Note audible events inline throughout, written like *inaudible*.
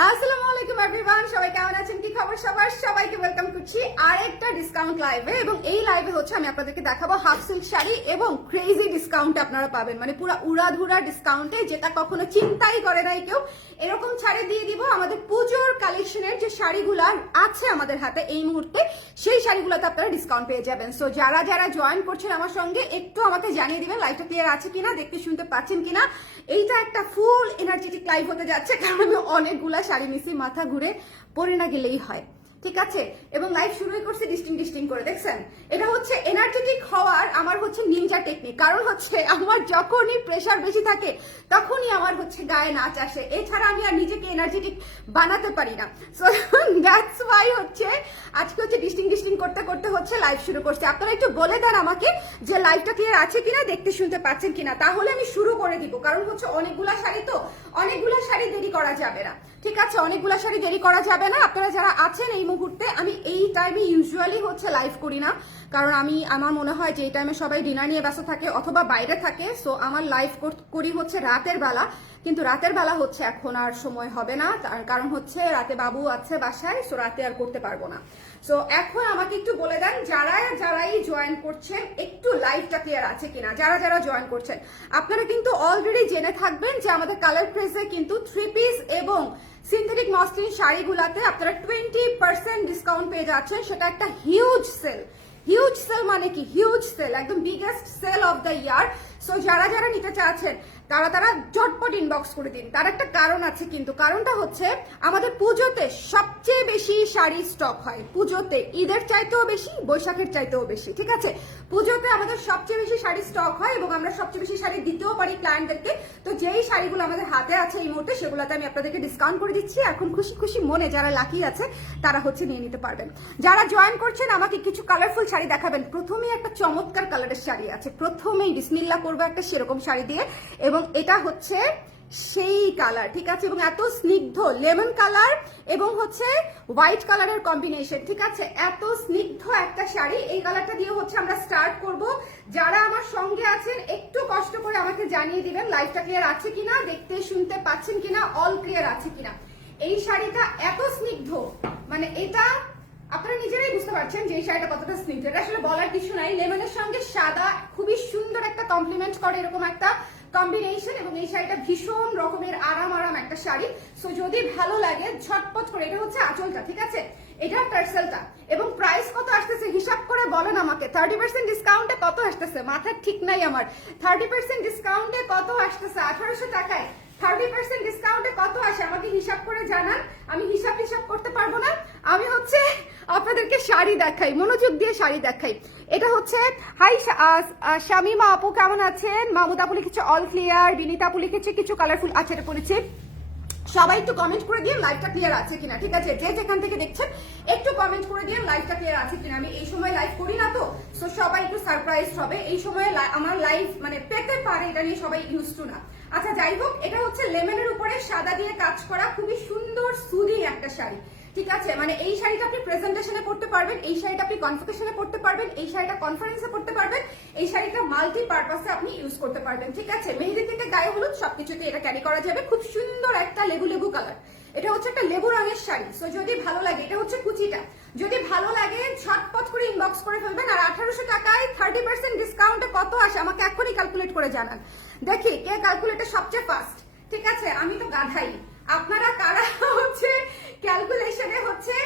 আসসালামু আলাইকুম সবাই কেমন আছেন? কি খবর সবার? সবাইকে আরেকটা ডিসকাউন্ট লাইভে এবং এই লাইভে হচ্ছে আমি আপনাদেরকে দেখাবো এবং ক্রেজি ডিসকাউন্ট আপনারা পাবেন। মানে পুরো উড়াধুরা ডিসকাউন্টে যেটা কখনো চিন্তাই করে নাই কেউ। এরকম ছাড়ে দিয়ে দিব, আমাদের পুজোর কালেকশনের যে শাড়িগুলো আছে আমাদের হাতে এই মুহূর্তে, সেই শাড়িগুলোতে আপনারা ডিসকাউন্ট পেয়ে যাবেন। সো যারা যারা জয়েন করছেন আমার সঙ্গে, একটু আমাকে জানিয়ে দিবেন লাইভটা ক্লিয়ার আছে কিনা, দেখতে শুনতে পাচ্ছেন কিনা। এইটা একটা ফুল এনার্জেটিক লাইভ হতে যাচ্ছে, কারণ আমি অনেকগুলা শাড়ি নিছি, মাথা ঘুরে পরে না গেলেই হয়। ঠিক আছে? এবং লাইভ শুরুই করছে ডিস্টিং ডিস্টিং করে, দেখছেন? এটা হচ্ছে এনার্জেটিক হওয়ার আমার হচ্ছে নিনজা টেকনিক কারণ হচ্ছে আমার যখনই প্রেশার বেশি থাকে, তখনই আমার হচ্ছে গায়ে নাচ আসে। এছাড়া আমি আর নিজেকে এনার্জেটিক বানাতে পারি না। সো দ্যাটস ওয়াই হচ্ছে আজকে হচ্ছে ডিস্টিং ডিস্টিং করতে করতে হচ্ছে লাইভ শুরু করছে। আপনারা একটু বলে দেন আমাকে যে লাইভটা ক্লিয়ার আছে কিনা, দেখতে শুনতে পাচ্ছেন কিনা। তাহলে আমি শুরু করে দিব। কারণ হচ্ছে অনেকগুলা শাড়ি তো অনেকগুলা শাড়ি দেরি করা যাবে না। ঠিক আছে, অনেকগুলো শাড়ি দেরি করা যাবে না। আপনারা যারা আছেন এই মুহূর্তে, আমি এই টাইমে ইউজুয়ালি হচ্ছে লাইভ করি না। কারণ আমি, আমার মনে হয় যে এই টাইমে সবাই ডিনার নিয়ে ব্যস্ত থাকে অথবা বাইরে থাকে সো আমার লাইভ করি হচ্ছে রাতের বেলা। কিন্তু রাতের বেলা হচ্ছে এখন আর সময় হবে না। তার কারণ হচ্ছে রাতে বাবু আছে বাসায় সো রাতে আর করতে পারব না। সো এখন আমাকে একটু বলে দেন যারা যারাই জয়েন করছেন, একটু লাইভটা ক্লিয়ার আছে কিনা? যারা যারা জয়েন করছেন, আপনারা কিন্তু অলরেডি জেনে থাকবেন যে আমাদের কালার প্রেসে কিন্তু থ্রি পিস এবং সিনথেটিক মসলিন শাড়িগুলাতে আপনারা টোয়েন্টি পার্সেন্ট ডিসকাউন্ট পেয়ে যাচ্ছেন। সেটা একটা হিউজ সেল হিউজ সেল মানে কি? হিউজ সেল একদম biggest sale of the year so যারা যারা নিতে চাচ্ছেন তারা তারা ঝটপট ইনবক্স করে দিন। তার একটা কারণ আছে কিন্তু। কারণটা হচ্ছে, আমাদের পুজোতে সবচেয়ে বেশি শাড়ি স্টক হয়। পুজোতে ঈদের চাইতেও বেশি, বৈশাখের চাইতেও বেশি, ঠিক আছে? পুজোতে আমাদের সবচেয়ে বেশি শাড়ি স্টক হয় এবং আমরা সবচেয়ে বেশি শাড়ি দিতেও পারি ক্লায়েন্টদেরকে তো যেই শাড়িগুলো আমাদের হাতে আছে এই মুহূর্তে সেগুলোতে আমি আপনাদেরকে ডিসকাউন্ট করে দিচ্ছি। এখন খুশি খুশি মনে যারা লাকি আছে, তারা হচ্ছে নিয়ে নিতে পারবেন। যারা জয়েন করছেন, আমাকে কিছু কালারফুল শাড়ি দেখাবেন। প্রথমেই একটা চমৎকার কালারের শাড়ি আছে। প্রথমেই বিসমিল্লা করব একটা সেরকম শাড়ি দিয়ে। এবং এটা হচ্ছে সেই কালার ঠিক আছে? এবং এত স্নিগ্ধ লেমন কালার এবং হচ্ছে হোয়াইট কালারের কম্বিনেশন ঠিক আছে? এত স্নিগ্ধ একটা শাড়ি, এই কালারটা দিয়ে হচ্ছে আমরা স্টার্ট করব। যারা আমার সঙ্গে আছেন, একটু কষ্ট করে আমাকে জানিয়ে দিবেন লাইফটা ক্লিয়ার আছে কিনা, দেখতে, শুনতে পাচ্ছেন কিনা অল ক্লিয়ার আছে কিনা। এই শাড়িটা এত স্নিগ্ধ মানে এটা আপনারা নিজেরাই বুঝতে পারছেন যে এই শাড়িটা কতটা স্নিগ্ধ। এটা আসলে বলার কিছু নাই। লেমনের সঙ্গে সাদা খুবই সুন্দর একটা কমপ্লিমেন্ট করে এরকম একটা কম্বিনেশন এবং এই শাড়িটা ভীষণ রকমের আরাম আরাম একটা শাড়ি। সো যদি ভালো লাগে, ঝটপট করে, এটা হচ্ছে আঁচলটা, ঠিক আছে? এটা টার্সেলটা এবং প্রাইস কত আসতেছে, হিসাব করে বলেন আমাকে। থার্টি পার্সেন্ট ডিসকাউন্টে কত আসতেছে? মাথা ঠিক নাই আমার। থার্টি পার্সেন্ট ডিসকাউন্টে কত আসতেছে? আঠারোশো টাকায়। থার্টি পার্সেন্ট ডিসকাউন্টে কত আসে? আমাকে হিসাব করে জানান। আমি হিসাব হিসাব করতে পারব না। আমি হচ্ছে আপনাদেরকে শাড়ি দেখাই, মনোযোগ দিয়ে শাড়ি দেখাই। এটা হচ্ছে হাই শামিমা আপু, কেমন আছেন? মামুদ আপু লিখেছে অল ক্লিয়ার বিনিতা আপু লিখেছে, কিছু কালারফুল আছে এটা পড়েছে। সবাই একটু কমেন্ট করে দিয়ে লাইভটা ক্লিয়ার আছে কিনা, ঠিক আছে? যে যেখান থেকে দেখছেন, একটু কমেন্ট করে দিয়ে লাইভটা ক্লিয়ার আছে কিনা। আমি এই সময় লাইভ করি না তো সবাই একটু সারপ্রাইজ হবে। এই সময় আমার লাইভ মানে পেতে পারে, এটা নিয়ে সবাই ইউজ টু না। আচ্ছা যাই হোক, এটা হচ্ছে লেমনের উপরে সাদা দিয়ে কাজ করা খুবই সুন্দর সুদিং একটা শাড়ি, ঠিক আছে? মানে এই শাড়িটা আপনি প্রেজেন্টেশনে পড়তে পারবেন, এই শাড়িটা আপনি কনফিকেশনে পড়তে পারবেন, এই শাড়িটা কনফারেন্সে পড়তে পারবেন, এই শাড়িটা মাল্টি পারপাসে আপনি ইউজ করতে পারবেন, ঠিক আছে? মেহেদি থেকে গায়ে হলুদ সবকিছুতে এটা ক্যারি করা যাবে। খুব সুন্দর একটা লেবু লেবু কালার এটা হচ্ছে একটা লেবু রঙের শাড়ি সো যদি ভালো লাগে, এটা হচ্ছে কুচিটা। যদি ভালো লাগে, ঝটপট করে ইনবক্স করে ফেলবেন আর আঠারোশো টাকায় থার্টি পার্সেন্ট ডিসকাউন্টে কত আসে আমাকে এখনই ক্যালকুলেট করে জানান। দেখি কে ক্যালকুলেটার সবচেয়ে ফাস্ট ঠিক আছে? আমি তো গাধাই। আপনারা কারা হচ্ছে? ক্যালকুলেশনে হচ্ছে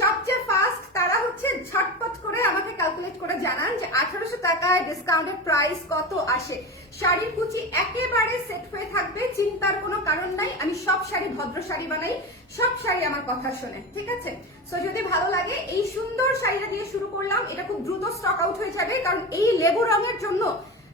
সবচেয়ে ফাস্ট তারা হচ্ছে ঝটপট করে আমাকে ক্যালকুলেট করে জানান যে আঠারোশো টাকায় ডিসকাউন্টেড প্রাইস কত আসে। শাড়ির কুচি একেবারে সেট হয়ে থাকবে, চিন্তার কোনো কারণ নাই, আমি সব শাড়ি ভদ্র শাড়ি বানাই, সব শাড়ি আমার কথা শোনে, ঠিক আছে? সো যদি ভালো লাগে, এই সুন্দর শাড়িটা দিয়ে শুরু করলাম, এটা খুব দ্রুত স্টক আউট হয়ে যাবে, কারণ এই লেবু রঙের জন্য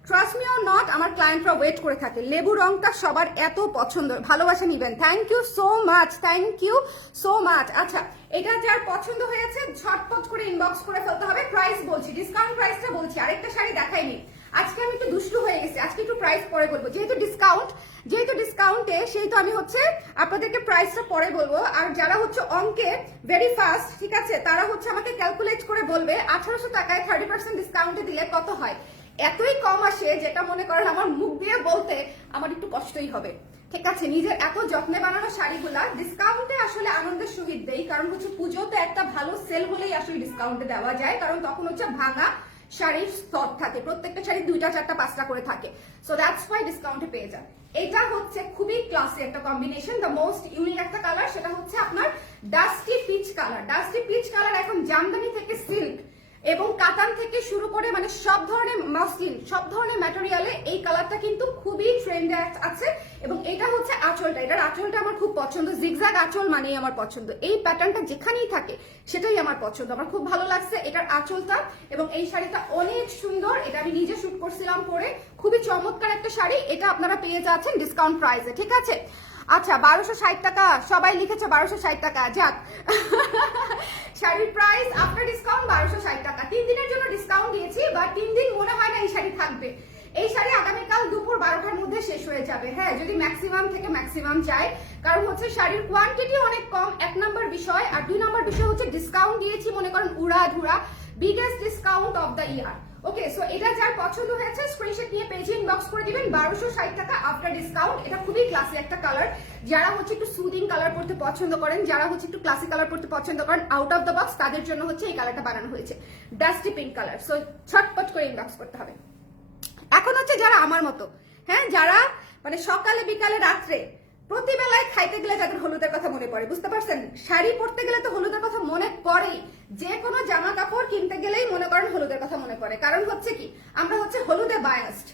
ট্রাস্ট মি নট আমার ক্লায়েন্টরা ওয়েট করে থাকে। লেবু রংটা সবার এত পছন্দ। ভালোবাসা নিবেন। Thank you so much thank you so much আচ্ছা এটা যার পছন্দ হয়েছে, ঝটপট করে ইনবক্স করে ফেলতে হবে। প্রাইস বলছি ডিসকাউন্ট প্রাইসটা বলছি, আরেকটা শাড়ি দেখাইনি। আজকে আমি একটু দুষ্টু হয়ে গেছি, আজকে একটু প্রাইস পরে বলব। যেহেতু ডিসকাউন্ট যেহেতু ডিসকাউন্টে সেই তো আমি হচ্ছে আপনাদেরকে প্রাইসটা পরে বলব। আর যারা হচ্ছে অঙ্কে ভেরি ফাস্ট ঠিক আছে, তারা হচ্ছে আমাকে ক্যালকুলেট করে বলবে, আঠারোশো টাকায় থার্টি পার্সেন্ট ডিসকাউন্টে দিলে কত হয়। এতই কম আসে যেটা মনে করেন আমার মুখ দিয়ে বলতে আমার একটু কষ্টই হবে। ঠিক আছে, নিজের এত যত্নে বানানো শাড়িগুলা ডিসকাউন্টে আসলে আনন্দের সহিত দেই, কারণ হচ্ছে পুজোতে একটা ভালো সেল হলেই আসলে ডিসকাউন্টে দেওয়া যায়, কারণ তখন হচ্ছে ভাঙা শাড়ির স্তর থাকে, প্রত্যেকটা শাড়ি দুইটা, চারটা, পাঁচটা করে থাকে। সো দ্যাটস ওয়াই ডিসকাউন্টে পেয়ে যান। এটা হচ্ছে খুবই ক্লাসি একটা কম্বিনেশন দ্য মোস্ট ইউনিক একটা কালার সেটা হচ্ছে আপনার dusty peach colour dusty peach colour এখন জামদানি থেকে সিল্ক এবং কাতান থেকে শুরু করে মানে সব ধরনের মাসলিন, সব ধরনের ম্যাটেরিয়ালে এই কালারটা কিন্তু খুবই ট্রেন্ডে আছে এবং এটা হচ্ছে আঁচলটা। এটার আঁচলটা আমার খুব পছন্দ। জিগজাগ আঁচল মানেই আমার পছন্দ। এই প্যাটার্নটা যেখানেই থাকে, সেটাই আমার পছন্দ। আমার খুব ভালো লাগছে এটার আঁচলটা এবং এই শাড়িটা অনেক সুন্দর। এটা আমি নিজে শ্যুট করছিলাম পরে। খুবই চমৎকার একটা শাড়ি। এটা আপনারা পেয়ে যাচ্ছেন ডিসকাউন্ট প্রাইসে ঠিক আছে? আচ্ছা বারোশো ষাট টাকা। সবাই লিখেছে বারোশো ষাট টাকা। যাক। শাড়ির প্রাইস আফটার ডিসকাউন্ট বারোশো ষাট টাকা। তিন দিনের জন্য ডিসকাউন্ট দিয়েছি বা তিন দিন মনে হয় না এই শাড়ি থাকবে। এই শাড়ি আগামীকাল দুপুর বারোটার মধ্যে শেষ হয়ে যাবে। হ্যাঁ যদি ম্যাক্সিমাম থেকে ম্যাক্সিমাম চাই কারণ হচ্ছে শাড়ির কোয়ান্টিটি অনেক কম। এক নম্বর বিষয়। আর দুই নম্বর বিষয় হচ্ছে ডিসকাউন্ট দিয়েছি, মনে করেন উড়া ধুরা biggest discount of the year okay so এটা যার পছন্দ হয়েছে স্ক্রিনশট নিয়ে পেজে ইনবক্স করে দিবেন, বারোশো ষাট টাকা আফটার ডিসকাউন্ট এটা খুবই ক্লাসি একটা কালার যারা হচ্ছে একটু সুদিং কালার পড়তে পছন্দ করেন, যারা হচ্ছে একটু ক্লাসি কালার পড়তে পছন্দ করেন আউট অফ দ্য বক্স তাদের জন্য হচ্ছে এই কালারটা বানানো হয়েছে। ডাস্টি পিঙ্ক কালার সো ছটপট করে ইনবক্স করতে হবে। এখন হচ্ছে যারা আমার মতো হ্যাঁ যারা মানে সকালে, বিকালে, রাত্রে প্রতিবেলায় খাইতে গেলে যাদের হলুদের কথা মনে পড়ে, বুঝতে পারছেন? শাড়ি পরতে গেলে তো হলুদের কথা মনে পড়েই। যে কোনো জামা কাপড় কিনতে গেলেই মনে করেন হলুদের কথা মনে পড়ে। কারণ হচ্ছে কি? আমরা হচ্ছে হলুদে বায়াসড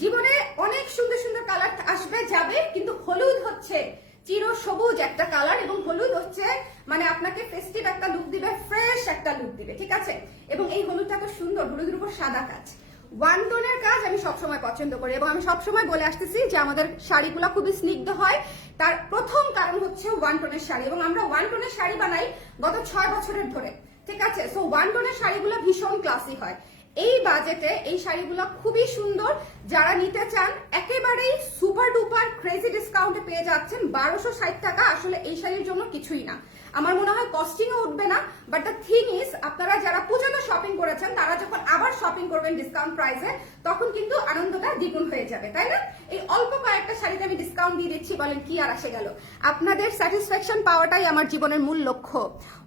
জীবনে অনেক সুন্দর সুন্দর কালার আসবে, যাবে, কিন্তু হলুদ হচ্ছে চির সবুজ একটা কালার এবং হলুদ হচ্ছে মানে আপনাকে ফেস্টিভ একটা লুক দিবে ফ্রেশ একটা লুক দিবে, ঠিক আছে? এবং এই হলুদটা তো সুন্দর, হলুদের উপর সাদা কাজ। ওয়ান টোনের কাজ আমি সবসময় পছন্দ করি এবং আমি সবসময় বলে আসতেছি যে আমাদের শাড়িগুলো খুবই স্নিগ্ধ হয়। তার প্রথম কারণ হচ্ছে ওয়ান টোনের শাড়ি এবং আমরা ওয়ান টোনের শাড়ি বানাই গত ছয় বছরের ধরে। ঠিক আছে? সো ওয়ান টোনের শাড়িগুলো ভীষণ ক্লাসি হয়। এই বাজেটে এই শাড়িগুলো খুবই সুন্দর। যারা নিতে চান, একেবারেই সুপার ডুপার ক্রেজি ডিসকাউন্টে পেয়ে যাচ্ছেন। বারোশো ষাট টাকা। আসলে এই শাড়ির জন্য কিছুই না। আমার মনে হয় কস্টিংও উঠবে না বাট দ্য থিং ইজ আপনারা যারা পুজোতে শপিং করেছেন, তারা যখন আবার শপিং করবেন ডিসকাউন্ট প্রাইসে তখন কিন্তু আনন্দটা দ্বিগুণ হয়ে যাবে, তাই না? এই অল্প কয়েকটা শাড়িতে আমি ডিসকাউন্ট দিয়ে দিচ্ছি, বলেন কি আর আসে গেল। আপনাদের স্যাটিসফ্যাকশন পাওয়াটাই আমার জীবনের মূল লক্ষ্য।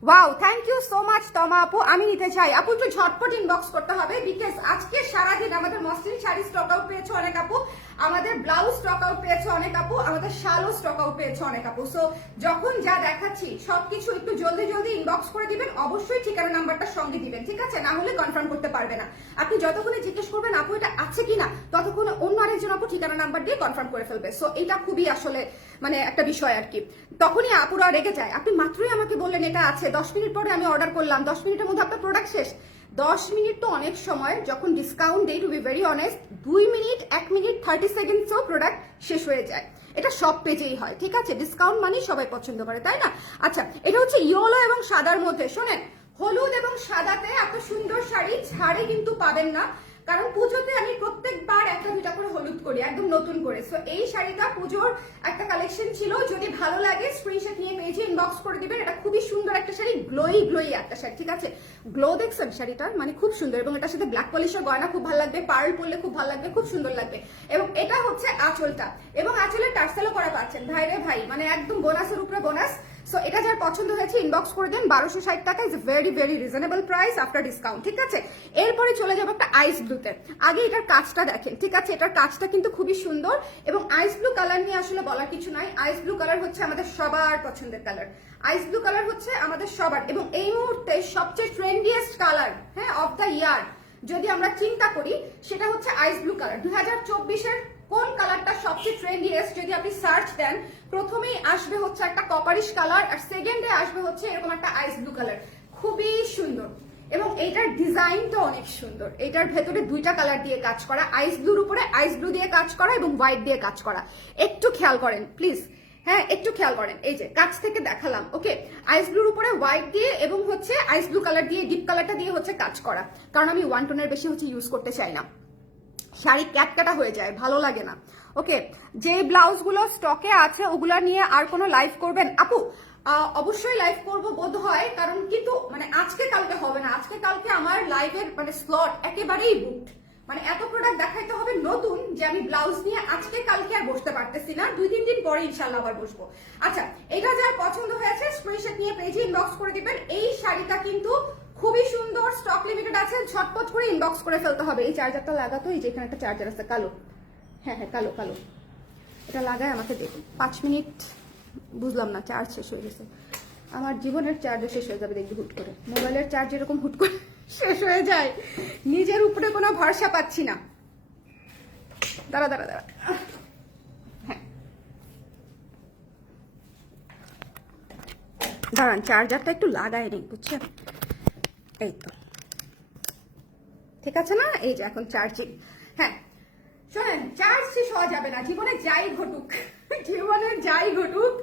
Wow thank you so much Toma আপু। আমি নিতে চাই। আপু, একটু ঝটপট ইনবক্স করতে হবে বিকজ আজকে সারাদিন আমাদের মসলিন শাড়ি স্টক আউট পেয়েছে অনেক আপু। আমাদের ব্লাউজ স্টক আউট পেয়েছে অনেক আপু, আমাদের শালও স্টক আউট পেয়েছে অনেক আপু। সো যখন যা দেখাচ্ছি, সবকিছু একটু জলদি জলদি ইনবক্স করে দিবেন, অবশ্যই ঠিকানা নাম্বারটা সঙ্গে দিবেন, ঠিক আছে? না হলে কনফার্ম করতে পারবে না। আপনি যতক্ষণে জিজ্ঞেস করবেন, আপু, এটা আছে কিনা, ততক্ষণে অন্য আরেকজন আপু ঠিকানা নাম্বার দিয়ে কনফার্ম করে ফেলবে। সো এটা খুবই আসলে মানে একটা বিষয় আর কি। তখনই আপুরা রেগে যায়। আপনি মাত্রই আমাকে বললেন, এটা আছে। দশ মিনিট পরে আমি অর্ডার করলাম। দশ মিনিটের মধ্যে আপনার প্রোডাক্ট শেষ। দশ মিনিট তো অনেক সময়, যখন ডিসকাউন্ট দেই টু বি ভেরি অনেস্ট দুই মিনিট, এক মিনিট থার্টি সেকেন্ডসও প্রোডাক্ট শেষ হয়ে যায়। এটা সব পেজেই হয়, ঠিক আছে? ডিসকাউন্ট মানেই সবাই পছন্দ করে, তাই না? আচ্ছা এটা হচ্ছে ইয়েলো এবং সাদার মধ্যে। শোনেন, হলুদ এবং সাদাতে এত সুন্দর শাড়ি, ছাড়ে কিন্তু পাবেন না। কারণ পুজোতে আমি প্রত্যেকবার একটা দুটা করে হলুদ করি, একদম নতুন করে। সো এই শাড়িটা পুজোর একটা কালেকশন ছিল, যদি ভালো লাগে স্ক্রিনশট নিয়ে পেজে ইনবক্স করে দিবেন। এটা খুবই সুন্দর একটা শাড়ি গ্লোই গ্লোই একটা শাড়ি, ঠিক আছে? গ্লো দেখছেন শাড়িটা? মানে খুব সুন্দর, এবং এটার সাথে ব্ল্যাক পলিশের গয়না খুব ভালো লাগবে পার্ল পরলে খুব ভালো লাগবে, খুব সুন্দর লাগবে। এবং এটা হচ্ছে আঁচলটা, এবং আঁচলের টার্সেলও করা পাচ্ছেন। ভাই রে ভাই মানে একদম বোনাসের উপরে বোনাস। সো এটা যার পছন্দ হয়েছে ইনবক্স করে দেন। বারোশো ষাট টাকা is very very reasonable price after discount ঠিক আছে? এরপরে চলে যাব একটা আইস ব্লুতে আগে এটার কাজটা দেখেন, ঠিক আছে? এটার কাজটা কিন্তু খুবই সুন্দর এবং আইস ব্লু কালার নিয়ে আসলে বলার কিছু নাই। আইস ব্লু কালার হচ্ছে আমাদের সবার পছন্দের কালার আইস ব্লু কালার হচ্ছে আমাদের সবার এবং এই মুহূর্তে সবচেয়ে ট্রেন্ডিয়েস্ট কালার হ্যাঁ অফ দ্য ইয়ার যদি আমরা চিন্তা করি, সেটা হচ্ছে আইস ব্লু কালার দুই হাজার চব্বিশের কোন কালারটা সবচেয়ে ট্রেন্ডিয়েস্ট যদি আপনি সার্চ দেন, প্রথমেই আসবে হচ্ছে একটা কপারিশ কালার আর সেকেন্ডে আসবে হচ্ছে এরকম একটা আইস ব্লু কালার খুবই সুন্দর। এবং এইটার ডিজাইনটা অনেক সুন্দর। এটার ভেতরে দুইটা কালার দিয়ে কাজ করা। আইস ব্লুর উপরে আইস ব্লু দিয়ে কাজ করা এবং হোয়াইট দিয়ে কাজ করা। একটু খেয়াল করেন প্লিজ হ্যাঁ একটু খেয়াল করেন। এই যে, কাছ থেকে দেখালাম ওকে আইস ব্লুর উপরে হোয়াইট দিয়ে এবং হচ্ছে আইস ব্লু কালার দিয়ে ডিপ কালারটা দিয়ে হচ্ছে কাজ করা। কারণ আমি ওয়ান টোনের বেশি হচ্ছে ইউজ করতে চাই না। শাড়ি ক্যাটকাটা হয়ে যায়, ভালো লাগে না। ওকে যে ব্লাউজগুলো স্টকে আছে, ওগুলো নিয়ে আর কোনো লাইভ করবেন? আপু অবশ্যই লাইভ করব বোধ হয় কারণ কিন্তু মানে আজকে কালকে হবে না। আজকে কালকে আমার লাইভের মানে স্লট একেবারেই বুকড মানে এত প্রোডাক্ট দেখাইতে হবে নতুন যে আমি ব্লাউজ নিয়ে আজকে কালকে আর বসতে পারতেছি না। দুই, তিন দিন পরে ইনশাল্লাহ আবার বসবো। আচ্ছা এটা যার পছন্দ হয়েছে স্ক্রিনশট নিয়ে পেজে ইনবক্স করে দিবেন। এই শাড়িটা কিন্তু খুবই সুন্দর স্টক লিমিটেড আছে, ঝটপট করে ইনবক্স করে ফেলতে হবে। এই চার্জারটা লাগাতো, এই যে এখানে একটা চার্জার আছে, কালো। হ্যাঁ হ্যাঁ কালো কালো। এটা লাগায় আমাকে দেখুন। পাঁচ মিনিট, বুঝলাম না চার্জ শেষ হয়ে গেছে। আমার জীবনের চার্জও শেষ হয়ে যাবে দেখবি হুট করে। মোবাইলের চার্জ এরকম হুট করে *laughs* শেষ হয়ে যায়। নিজের উপরে কোনো ভরসা পাচ্ছি না। দাঁড়া দাঁড়া দাঁড়া। হ্যাঁ। দাঁড়ান চার্জারটা একটু লাগাই নি বুঝছেন? এই তো। ঠিক আছে না? এই যে এখন চার্জিং হ্যাঁ। শোনেন চার্জ শেষ হওয়া যাবে না। জীবনে যাই ঘটুক। *laughs* জীবনে যাই ঘটুক।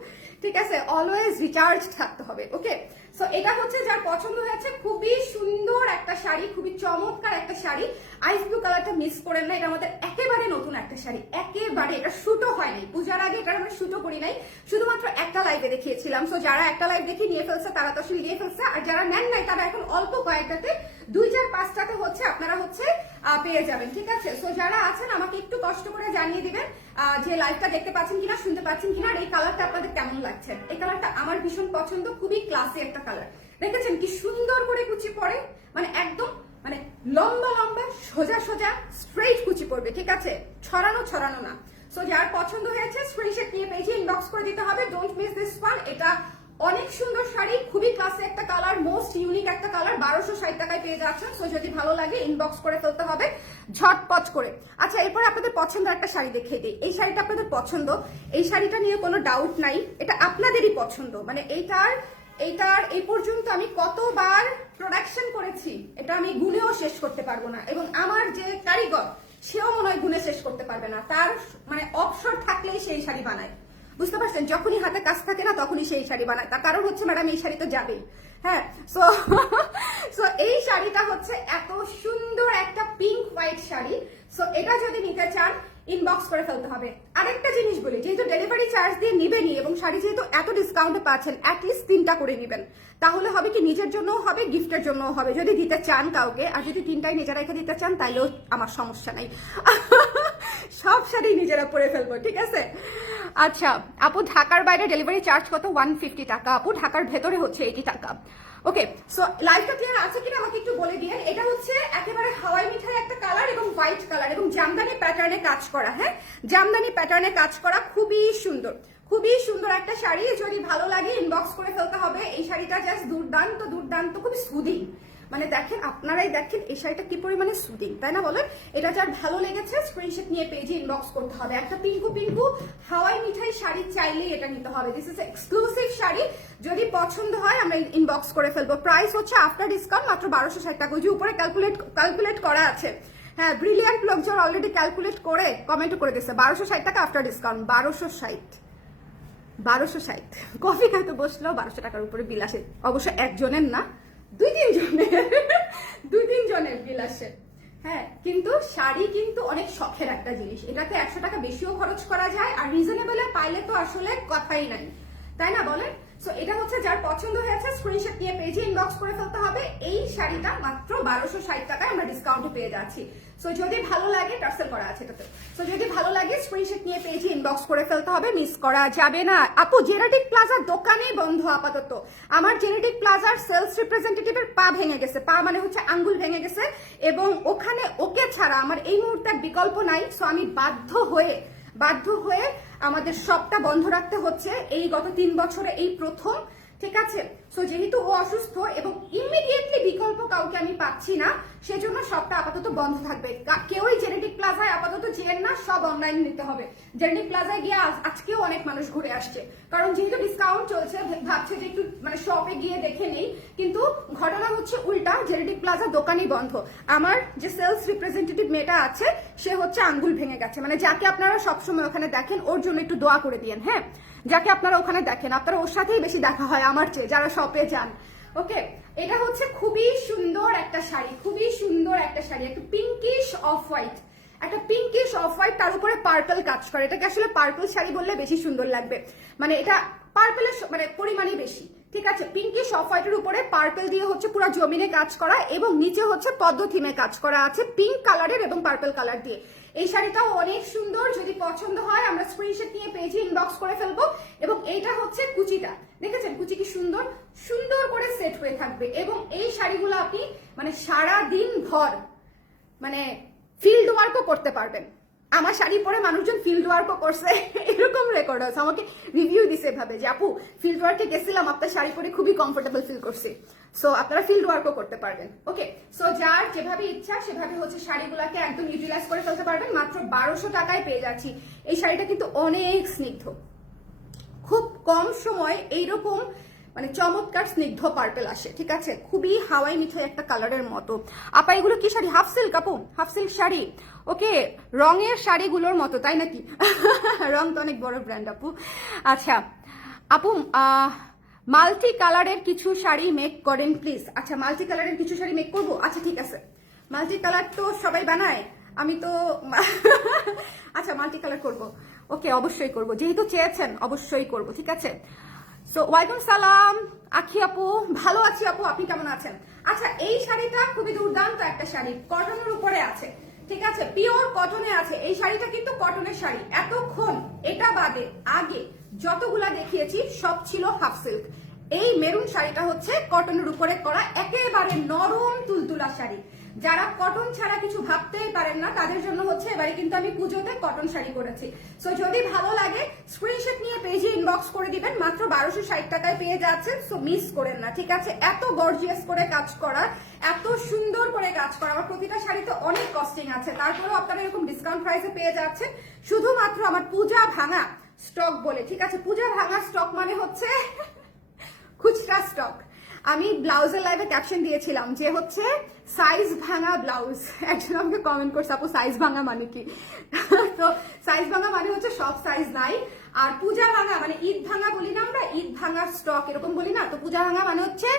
ঠিক আছে? অলওয়েজ রিচার্জ থাকতে হবে ওকে সো এটা হচ্ছে যার পছন্দ হয়েছে। খুবই সুন্দর একটা শাড়ি, খুবই চমৎকার একটা শাড়ি। আইস ব্লু কালারটা মিস করেন না, এটা আমাদের একেবারে নতুন একটা শাড়ি। একেবারে, এটা শুটও নাই। পূজার আগে এটা আমরা শুটও করি নাই। শুধুমাত্র একটা লাইভে দেখিয়েছিলাম। সো যারা একটা লাইভ দেখে নিয়ে ফেলছে, তারা তো আসলে নিয়ে ফেলছে। আর যারা নেন নাই, তারা এখন অল্প কয়েকটাতে, দুই চার পাঁচটাতে হচ্ছে পেয়ে যাবেন, ঠিক আছে? সো যারা আছেন, আমাকে একটু কষ্ট করে জানিয়ে দিবেন যে লাইভটা দেখতে পাচ্ছেন কিনা, শুনতে পাচ্ছেন কিনা, আর এই কালারটা আপনাদের কেমন লাগছে? এই কালারটা আমার ভীষণ পছন্দ, খুবই ক্লাসি একটা কালার দেখেছেন কি সুন্দর করে কুচি পড়ে মানে একদম মানে লম্বা লম্বা, সোজা সোজা স্ট্রেইট কুচি পড়বে, ঠিক আছে? ছড়ানো ছড়ানো না। সো যার পছন্দ হয়েছে স্ক্রিনশট নিয়ে পেজে ইনবক্স করে দিতে হবে ডোন্ট মিস দিস ওয়ান এটা অনেক সুন্দর শাড়ি, খুবই ক্লাসে একটা কালার মোস্ট ইউনিক একটা কালার বারোশো ষাট টাকায় পেয়ে যাচ্ছেন। সো যদি ভালো লাগে ইনবক্স করে ফেলতে হবে, ঝটপট করে। আচ্ছা এরপর আপনাদের পছন্দের একটা শাড়ি দেখিয়ে দিই। এই শাড়িটা আপনাদের পছন্দ? এই শাড়িটা নিয়ে কোনো ডাউট নাই। এটা আপনাদেরই পছন্দ। মানে এইটার এইটার এই পর্যন্ত আমি কতবার প্রোডাকশন করেছি, এটা আমি গুনেও শেষ করতে পারব না। এবং আমার যে কারিগর, সেও মনে হয় গুনে শেষ করতে পারবে না। তার মানে অবসর থাকলেই সেই শাড়ি বানায়। বুঝতে পারছেন? যখনই হাতে কাজ থাকে না, তখনই সেই শাড়ি বানায়। তার কারণ হচ্ছে, ম্যাডাম, এই শাড়ি তো যাবেই হ্যাঁ সো সো *laughs* এই শাড়িটা হচ্ছে এত সুন্দর একটা পিঙ্ক হোয়াইট শাড়ি। সো এটা যদি নিতে চান ইনবক্স করে ফেলতে হবে। আরেকটা জিনিস বলি, যেহেতু ডেলিভারি চার্জ দিয়ে নিবেনই এবং শাড়ি যেহেতু এত ডিসকাউন্টে পাচ্ছেন অ্যাটলিস্ট তিনটা করে নিবেন। তাহলে হবে কি, নিজের জন্যও হবে গিফটের জন্যও হবে। যদি দিতে চান কাউকে, আর যদি তিনটাই নিজেরা রেখে দিতে চান, তাইলেও আমার সমস্যা নাই। *laughs* সব শাড়ি নিজেরা পরে ফেলব, ঠিক আছে? আচ্ছা আপু, ঢাকার বাইরে ডেলিভারি চার্জ কত? ওয়ান ফিফটি টাকা। আপু, ঢাকার ভেতরে হচ্ছে এইটি টাকা। ওকে সো লাইটটা ক্লিয়ার আছে কিনা আমাকে একটু বলে দিয়ে এটা হচ্ছে একেবারে হাওয়াই মিঠাই একটা কালার এবং হোয়াইট কালার এবং জামদানি প্যাটার্নে কাজ করা হ্যাঁ? জামদানি প্যাটার্নে কাজ করা খুবই সুন্দর। খুবই সুন্দর একটা শাড়ি। যদি ভালো লাগে ইনবক্স করে ফেলতে হবে। এই শাড়িটা জাস্ট দুর্দান্ত দুর্দান্ত, খুবই সুদিং মানে দেখেন, আপনারাই দেখেন এই শাড়িটা কি পরিমাণে সুদিং তাই না বলেন? এটা যার ভালো লেগেছে স্ক্রিনশট নিয়ে পেজে ইনবক্স করতে হবে। একটা পিঙ্কু পিঙ্কু হাওয়াই মিঠাই শাড়ি চাইলেই এটা নিতে হবে। This is exclusive sari. যদি পছন্দ হয়, আমরা ইনবক্স করে ফেলব। প্রাইস হচ্ছে আফটার ডিসকাউন্ট মাত্র বারোশো ষাট টাকা। যে উপরে ক্যালকুলেট ক্যালকুলেট করা আছে। হ্যাঁ ব্রিলিয়ান্ট লোকজন অলরেডি ক্যালকুলেট করে কমেন্ট করে দিচ্ছে বারোশো ষাট টাকা আফটার ডিসকাউন্ট বারোশো ষাট। বারোশো ষাট। কফি খাইতে বসলেও বারোশো টাকার উপরে বিল আসে অবশ্য একজনের না। দুই তিন জনের, দুই তিন জনের বিল আসে হ্যাঁ কিন্তু শাড়ি কিন্তু অনেক শখের একটা জিনিস। এটাতে একশো টাকা বেশিও খরচ করা যায় আর রিজনেবলে পাইলে তো আসলে কথাই নাই। তাই না বলেন? সো এটা হচ্ছে যার পছন্দ হয়েছে স্ক্রিনশট নিয়ে পেজে ইনবক্স করে ফেলতে হবে। এই শাড়িটা মাত্র বারোশো ষাট টাকায় আমরা ডিসকাউন্টে পেয়ে যাচ্ছি। সো যদি ভালো লাগে টার্সেল করা আছে এটাতে। সো যদি ভালো লাগে স্ক্রিনশট নিয়ে পেজে ইনবক্স করে ফেলতে হবে মিস করা যাবে না। আপু জেনেটিক প্লাজার দোকানেই বন্ধ আপাতত। আমার জেনেটিক প্লাজার সেলস রিপ্রেজেন্টেটিভের পা ভেঙে গেছে। পা মানে হচ্ছে আঙ্গুল ভেঙে গেছে। এবং ওখানে ওকে ছাড়া আমার এই মুহূর্তে বিকল্প নাই। সো আমি বাধ্য হয়ে বাধ্য হয়ে আমাদের সবটা বন্ধ রাখতে হচ্ছে। এই গত তিন বছরে এই প্রথম ঠিক আছে? সো যেহেতু ও অসুস্থ এবং ইমিডিয়েটলি বিকল্প কাউকে আমি পাচ্ছি না, সেজন্য সবটা আপাতত বন্ধ থাকবে। কেউই জেনেটিক প্লাজায় আপাতত যেন না সব অনলাইন নিতে হবে। জেনেটিক প্লাজায় গিয়ে আজকেও অনেক মানুষ ঘুরে আসছে। কারণ যেহেতু ডিসকাউন্ট চলছে ভাবছে যে একটু মানে শপে গিয়ে দেখে নেই, কিন্তু ঘটনা হচ্ছে উল্টা জেনেটিক প্লাজা দোকানই বন্ধ। আমার যে সেলস রিপ্রেজেন্টেটিভ মেয়েটা আছে, সে হচ্ছে আঙ্গুল ভেঙে গেছে। মানে যাকে আপনারা সবসময় ওখানে দেখেন, ওর জন্য একটু দোয়া করে দিয়েন হ্যাঁ? যাকে আপনারা ওখানে দেখেন, আপনারা ওর সাথেই বেশি দেখা হয় আমার চেয়ে, যারা শপে যান। ওকে এটা হচ্ছে খুবই সুন্দর একটা শাড়ি, খুবই সুন্দর একটা শাড়ি, একটা পিঙ্কিশ অফ হোয়াইট একটা পিঙ্কিশ অফ হোয়াইট তার উপরে পার্পল কাজ করে। এটাকে আসলে পার্পল শাড়ি বললে বেশি সুন্দর লাগবে। মানে এটা পার্পলের মানে পরিমাণই বেশি। ঠিক আছে? পিঙ্কিশ অফ হোয়াইটের উপরে পার্পল দিয়ে হচ্ছে পুরো জমিনে কাজ করা এবং নিচে হচ্ছে পদ্ম থিমে কাজ করা আছে পিঙ্ক কালারের এবং পার্পল কালার দিয়ে। এই শাড়িটাও অনেক সুন্দর, যদি পছন্দ হয় আমরা স্ক্রিনশট নিয়ে পেজে ইনবক্স করে ফেলব এবং এইটা হচ্ছে কুচিটা। দেখেছেন? কুচি কি সুন্দর? সুন্দর করে সেট হয়ে থাকবে এবং এই শাড়িগুলো আপনি মানে সারা দিন ভর মানে ফিল্ড ওয়ার্কও করতে পারবেন। আমার শাড়ি পরে মানুষজন ফিল্ড ওয়ার্কও করছে। এরকম রেকর্ড আছে। আমাকে রিভিউ দিছে এভাবে যে, আপু ফিল্ড ওয়ার্কে গেছিলাম, আপনার শাড়ি পরে খুবই কমফোর্টেবল ফিল করছি। সো আপনারা ফিল্ড ওয়ার্কও করতে পারবেন। ওকে সো যার যেভাবে ইচ্ছা, সেভাবে হচ্ছে শাড়িগুলোকে একদম ইউটিলাইজ করে ফেলতে পারবেন। মাত্র বারোশো টাকায় পেয়ে যাচ্ছি। এই শাড়িটা কিন্তু অনেক স্নিগ্ধ। খুব কম সময় এইরকম মানে চমৎকার স্নিগ্ধ পার্পেল আসে, ঠিক আছে? খুবই হাওয়াই মিঠাই একটা কালারের মতো। আপা, এগুলো কি শাড়ি? হাফ সিল্ক আপু? Half silk sari. ওকে, রঙের শাড়িগুলোর মতো, তাই নাকি? *laughs* রং তো অনেক বড় ব্র্যান্ড আপু। আচ্ছা আপু মাল্টি কালারের কিছু শাড়ি মেক করেন প্লিজ আচ্ছা মাল্টি কালারের কিছু শাড়ি মেক করব? আচ্ছা ঠিক আছে। মাল্টি কালার তো সবাই বানায়। আমি তো *laughs* আচ্ছা মাল্টি কালার করব। ওকে, অবশ্যই করব। যেহেতু চেয়েছেন, অবশ্যই করব, ঠিক আছে? সো ওয়ালাইকুম সালাম। আখি আপু, ভালো আছি আপু, আপনি কেমন আছেন? আচ্ছা এই শাড়িটা খুবই দুর্দান্ত একটা শাড়ি, কটনের উপরে আছে, ঠিক আছে? পিওর কটনে আছে, এই শাড়িটা কিন্তু কটনের শাড়ি এতক্ষণ এটা বাদে আগে যতগুলা দেখিয়েছি, সব ছিল হাফ সিল্ক এই মেরুন শাড়িটা হচ্ছে কটনের উপরে করা একেবারে নরম তুলতুলা শাড়ি। যারা কটন ছাড়া কিছু ভাবতেই পারেন না, তাদের জন্য হচ্ছে এবারে কিন্তু আমি পুজোতে কটন শাড়ি করেছি সো যদি ভালো লাগে স্ক্রিনশট নিয়ে পেজে ইনবক্স করে দিবেন, মাত্র বারোশো ষাট টাকায় পেয়ে যাচ্ছেন সো মিস করেন না, ঠিক আছে? এত গর্জিয়াস করে কাজ করা, এত সুন্দর করে কাজ করা, আমার প্রতিটা শাড়িতে অনেক কস্টিং আছে, তারপরেও আপনারা এরকম ডিসকাউন্ট প্রাইসে পেয়ে যাচ্ছেন, শুধুমাত্র আমার পূজা ভাঙা স্টক বলে, ঠিক আছে? পূজা ভাঙা স্টক মানে হচ্ছে *laughs* খুচরা স্টক আমি ব্লাউজের লাইভে ক্যাপশন দিয়েছিলাম যে হচ্ছে সাইজ ভাঙা ব্লাউজ *laughs* একজন আমাকে কমেন্ট করছে, আপু সাইজ ভাঙা মানে কি? *laughs* তো সাইজ ভাঙা মানে হচ্ছে সব সাইজ নাই। আর পূজা ভাঙা মানে ঈদ ভাঙা বলি না আমরা, ঈদ ভাঙার স্টক এরকম বলি না। তো পূজা ভাঙা মানে হচ্ছে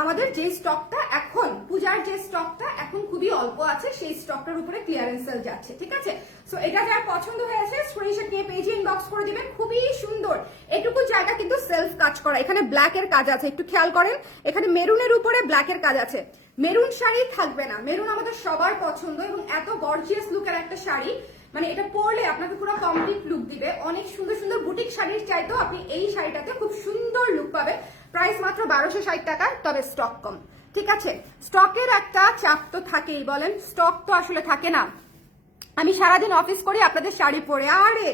আমাদের যে স্টকটা এখন, পূজার যে স্টকটা এখন খুবই অল্প আছে, সেই স্টকটার উপরে ক্লিয়ারেন্স সেল যাচ্ছে, ঠিক আছে? সো এটা যার পছন্দ হয়েছে স্ক্রিনশট নিয়ে পেজে ইনবক্স করে দিবেন, খুবই সুন্দর। এটুকু জায়গা কিন্তু সেলফ কাজ করা, এখানে ব্ল্যাক এর কাজ আছে, একটু খেয়াল করেন, এখানে মেরুনের উপরে ব্ল্যাক এর কাজ আছে। মেরুন শাড়ি থাকবে না, মেরুন আমাদের সবার পছন্দ এবং এত গর্জিয়াস লুকের একটা শাড়ি মানে এটা পরলে আপনাকে পুরো কমপ্লিট লুক দিবে। অনেক সুন্দর সুন্দর বুটিক শাড়ির চাইতেও আপনি এই শাড়িটাতে খুব সুন্দর লুক পাবেন। প্রাইস মাত্র বারোশো ষাট টাকা তবে স্টক কম। ঠিক আছে? স্টকের একটা চাপ তো থাকেই বলেন। স্টক তো আসলে থাকে না। আমি সারাদিন অফিস করি, আপনাদের শাড়ি পরে। আরে,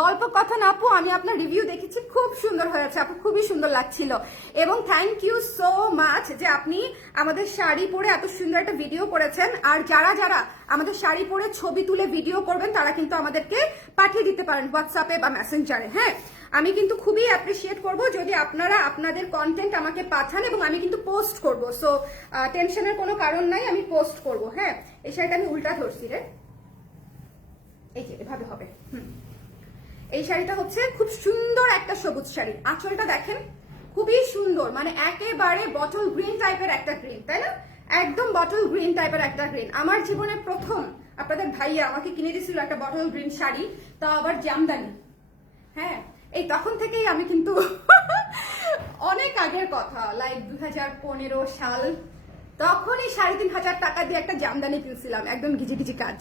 গল্প কথা না আপু, আমি আপনার রিভিউ দেখেছি, খুব সুন্দর হয়েছে আপু, খুবই সুন্দর লাগছিল। এবং থ্যাংক ইউ সো মাচ যে আপনি আমাদের শাড়ি পরে এত সুন্দর একটা ভিডিও করেছেন। আর যারা যারা আমাদের শাড়ি পরে ছবি তুলে ভিডিও করবেন, তারা কিন্তু আমাদেরকে পাঠিয়ে দিতে পারেন হোয়াটসঅ্যাপে বা মেসেঞ্জারে হ্যাঁ? আমি কিন্তু খুবই অ্যাপ্রিসিয়েট করব যদি আপনারা আপনাদের কন্টেন্ট আমাকে পাঠান এবং আমি কিন্তু পোস্ট করব। সো টেনশনের কোনো কারণ নাই, আমি পোস্ট করব হ্যাঁ? এই শাড়িটা আমি উল্টা ধরছি, রে। এই যে, এভাবে হবে, হুম। এই শাড়িটা হচ্ছে খুব সুন্দর একটা সবুজ শাড়ি। আঁচলটা দেখেন, খুবই সুন্দর মানে একেবারে বটল গ্রিন টাইপের একটা গ্রিন তাই না? একদম বটল গ্রিন টাইপের একটা গ্রিন আমার জীবনে প্রথম, আপনাদের ভাইয়া আমাকে কিনে দিয়েছিল একটা বটল গ্রিন শাড়ি তা আবার জামদানি হ্যাঁ? এই তখন থেকেই আমি কিন্তু অনেক আগের কথা লাইক দু হাজার পনেরো সাল, তখনই সাড়ে তিন হাজার টাকা দিয়ে একটা জামদানি কিনছিলাম, একদম ঘিজি ঘিজি কাজ।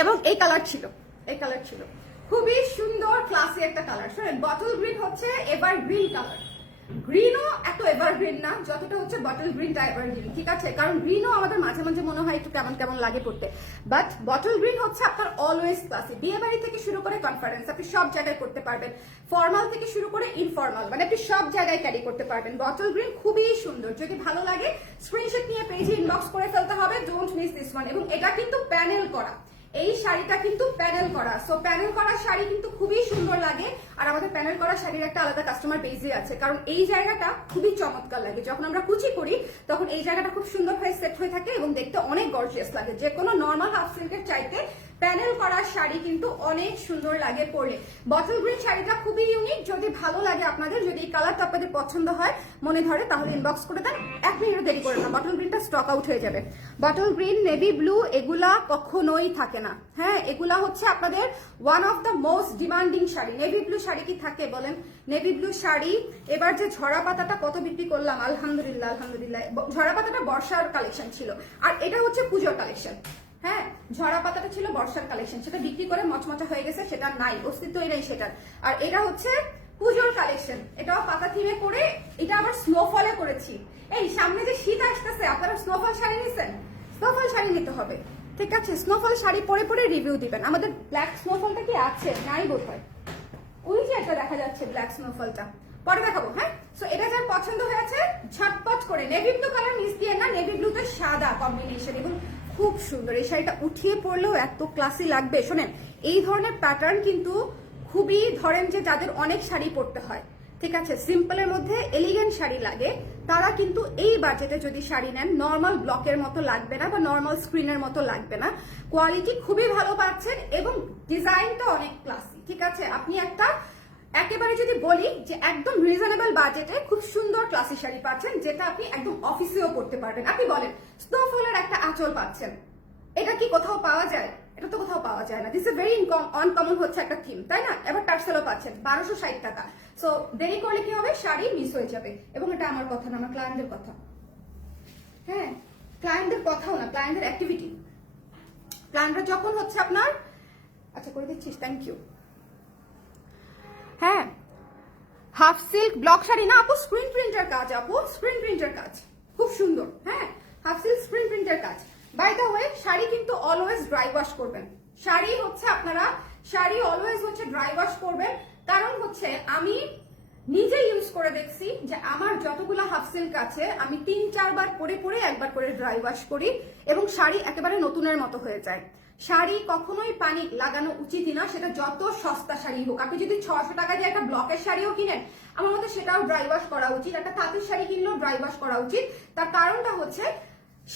এবং এই কালার ছিল, এই কালার ছিল। খুবই সুন্দর ক্লাসি একটা কালার শোনেন বটল গ্রিন হচ্ছে এবার গ্রিন কালার গ্রিনও এত এভার গ্রিন না, যতটা হচ্ছে বটল গ্রিনটা এভার গ্রিন ঠিক আছে? কারণ গ্রিনও আমাদের মাঝে মাঝে মনে হয় একটু কেমন কেমন লাগে পড়তে। বাট বটল গ্রিন হচ্ছে আপনার অলওয়েজ ক্লাসি বিয়ে বাড়ি থেকে শুরু করে কনফারেন্স আপনি সব জায়গায় করতে পারবেন। ফর্মাল থেকে শুরু করে ইনফর্মাল মানে আপনি সব জায়গায় ক্যারি করতে পারবেন। বটল গ্রিন খুবই সুন্দর। যদি ভালো লাগে স্ক্রিনশট নিয়ে পেজে ইনবক্স করে ফেলতে হবে। ডোন্ট মিস দিস ওয়ান এবং এটা কিন্তু প্যানেল করা। এই শাড়িটা কিন্তু প্যানেল করা। সো প্যানেল করা শাড়ি কিন্তু খুবই সুন্দর লাগে। আর আমাদের প্যানেল করা শাড়ির একটা আলাদা কাস্টমার বেজে আছে। কারণ এই জায়গাটা খুবই চমৎকার লাগে। যখন আমরা কুচি করি তখন এই জায়গাটা খুব সুন্দর হয়ে সেট হয়ে থাকে এবং দেখতে অনেক গর্জিয়াস লাগে। যে কোনো নর্মাল হাফ সিল্কের চাইতে প্যানেল করা শাড়ি কিন্তু অনেক সুন্দর লাগে পরলে। বটল গ্রিন শাড়িটা খুবই ইউনিক যদি ভালো লাগে আপনাদের, যদি এই কালারটা আপনাদের পছন্দ হয়, মনে ধরে, তাহলে ইনবক্স করে দেন। এক মিনিট দেরি করে না। বটল গ্রিনটা স্টক আউট হয়ে যাবে। বটল গ্রিন নেভি ব্লু এগুলা কখনোই থাকে না। হ্যাঁ এগুলা হচ্ছে আপনাদের one of the most demanding sari. Navy blue sari কি থাকে বলেন? নেভি ব্লু শাড়ি, এবার যে ঝরা পাতাটা কত বিক্রি করলাম? আলহামদুলিল্লাহ আলহামদুলিল্লাহ। ঝরা পাতাটা বর্ষার কালেকশন ছিল। আর এটা হচ্ছে পুজোর কালেকশন হ্যাঁ ঝরা পাতাটা ছিল বর্ষার কালেকশন সেটা বিক্রি করে মচমচা হয়ে গেছে, সেটা নাই অস্তিত্বই নেই সেটার। আর এটা হচ্ছে পুজোর কালেকশন এটাও পাতা থিমে করে, এটা আবার স্নোফলে করেছি। এই, সামনে যে শীত আসতেছে, আপনারা স্নোফল শাড়ি নিছেন? স্নোফল শাড়ি নিতে হবে। ঠিক আছে স্নোফল শাড়ি পরে পরে রিভিউ দিবেন। আমাদের ব্ল্যাক স্নোফলটা কি আছে? নাই বোধ হয় ওই যে একটা দেখা যাচ্ছে ব্ল্যাক স্নোফলটা পরে দেখাবো হ্যাঁ? সো এটা যার পছন্দ হয়েছে, ঝটপট করে। নেভি ব্লু কালার মিস দিয়ে না নেভি ব্লুতে সাদা কম্বিনেশন এবং খুব সুন্দর। এই শাড়িটা উঠিয়ে পড়লেও এত ক্লাসি লাগবে। শোনেন, এই ধরনের প্যাটার্ন কিন্তু খুবই ধরেন যে যাদের অনেক শাড়ি পরতে হয়, ঠিক আছে? সিম্পলের মধ্যে এলিগেন্ট শাড়ি লাগে। তারা কিন্তু এই বাজেটে যদি শাড়ি নেন নর্মাল ব্লকের মতো লাগবে না বা নর্মাল স্ক্রিনের মতো লাগবে না। কোয়ালিটি খুবই ভালো পাচ্ছেন এবং ডিজাইনটা অনেক ক্লাসি ঠিক আছে? আপনি একটা একেবারে যদি বলি যে একদম রিজনেবল বাজেটে খুব সুন্দর ক্লাসি শাড়ি পাচ্ছেন, যেটা আপনি একদম অফিসেও পড়তে পারবেন। আপনি বলেন স্নোফলের একটা আঁচল পাচ্ছেন। এটা কি কোথাও পাওয়া যায়? এটা তো কোথাও পাওয়া যায় না। দিস এ ভেরি অনকমন হচ্ছে একটা থিম তাই না? এবার টার্সেলও পাচ্ছেন, বারোশো ষাট টাকা। সো দেরি করলে কি হবে? শাড়ি মিস হয়ে যাবে। এবং এটা আমার কথা না, আমার ক্লায়েন্টদের কথা। হ্যাঁ ক্লায়েন্টদের কথাও না ক্লায়েন্টদের অ্যাক্টিভিটি ক্লায়েন্টরা যখন হচ্ছে আপনার আচ্ছা করে দিচ্ছিস থ্যাংক ইউ হ্যাঁ। হাফ সিল্ক ব্লক শাড়ি না, আপু স্ক্রিন প্রিন্টের কাজ, আপু স্ক্রিন প্রিন্টের কাজ। খুব সুন্দর হ্যাঁ। হাফ সিল্ক স্ক্রিন প্রিন্টের কাজ। বাই দ্য ওয়ে শাড়ি কিন্তু অলওয়েজ ড্রাই ওয়াশ করবেন। শাড়ি হচ্ছে আপনারা, শাড়ি অলওয়েজ হচ্ছে ড্রাই ওয়াশ করবেন। কারণ হচ্ছে, আমি নিজে ইউজ করে দেখছি যে আমার যতগুলো হাফ সিল্ক আছে, আমি তিন, চারবার পরে পরে একবার করে ড্রাই ওয়াশ করি এবং শাড়ি একেবারে নতুনের মতো হয়ে যায়। শাড়ি কখনোই পানি লাগানো উচিতই না, সেটা যত সস্তা শাড়ি হোক। আপনি যদি ছশো টাকা দিয়ে একটা ব্লকের শাড়িও কিনেন, আমার মতে সেটাও ড্রাই ওয়াশ করা উচিত। একটা তাঁতের শাড়ি কিনলেও ড্রাই ওয়াশ করা উচিত। তার কারণটা হচ্ছে,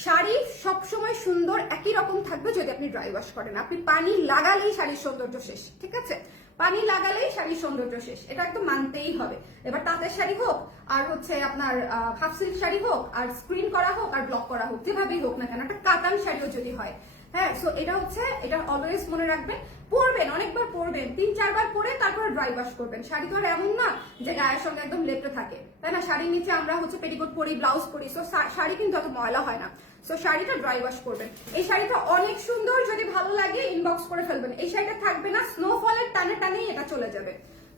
শাড়ি সবসময় সুন্দর একই রকম থাকবে যদি আপনি ড্রাই ওয়াশ করেন। আপনি পানি লাগালেই শাড়ির সৌন্দর্য শেষ, ঠিক আছে? পানি লাগালেই শাড়ির সৌন্দর্য শেষ, এটা একদম মানতেই হবে। এবার তাঁতের শাড়ি হোক, আর হচ্ছে আপনার হাফ সিল্ক শাড়ি হোক, আর স্ক্রিন করা হোক, আর ব্লক করা হোক, যেভাবেই হোক না কেন, একটা কাতান শাড়িও যদি হয় হ্যাঁ সো এটা হচ্ছে, এটা অলওয়েজ মনে রাখবেন, পরবেন, অনেকবার পরবেন, তিন, চারবার পরে তারপরে ড্রাই ওয়াশ করবেন। শাড়ি তো আর এমন না যে গায়ের সঙ্গে একদম লেপটে থাকে। তাই না? শাড়ির নিচে আমরা হচ্ছে পেটিকোট পরি ব্লাউজ পরি সো শাড়ি কিন্তু অত ময়লা হয় না। সো শাড়িটা ড্রাই ওয়াশ করবেন। এই শাড়িটা অনেক সুন্দর যদি ভালো লাগে ইনবক্স করে ফেলবেন। এই শাড়িটা থাকবে না স্নোফলের টানে টানেই এটা চলে যাবে।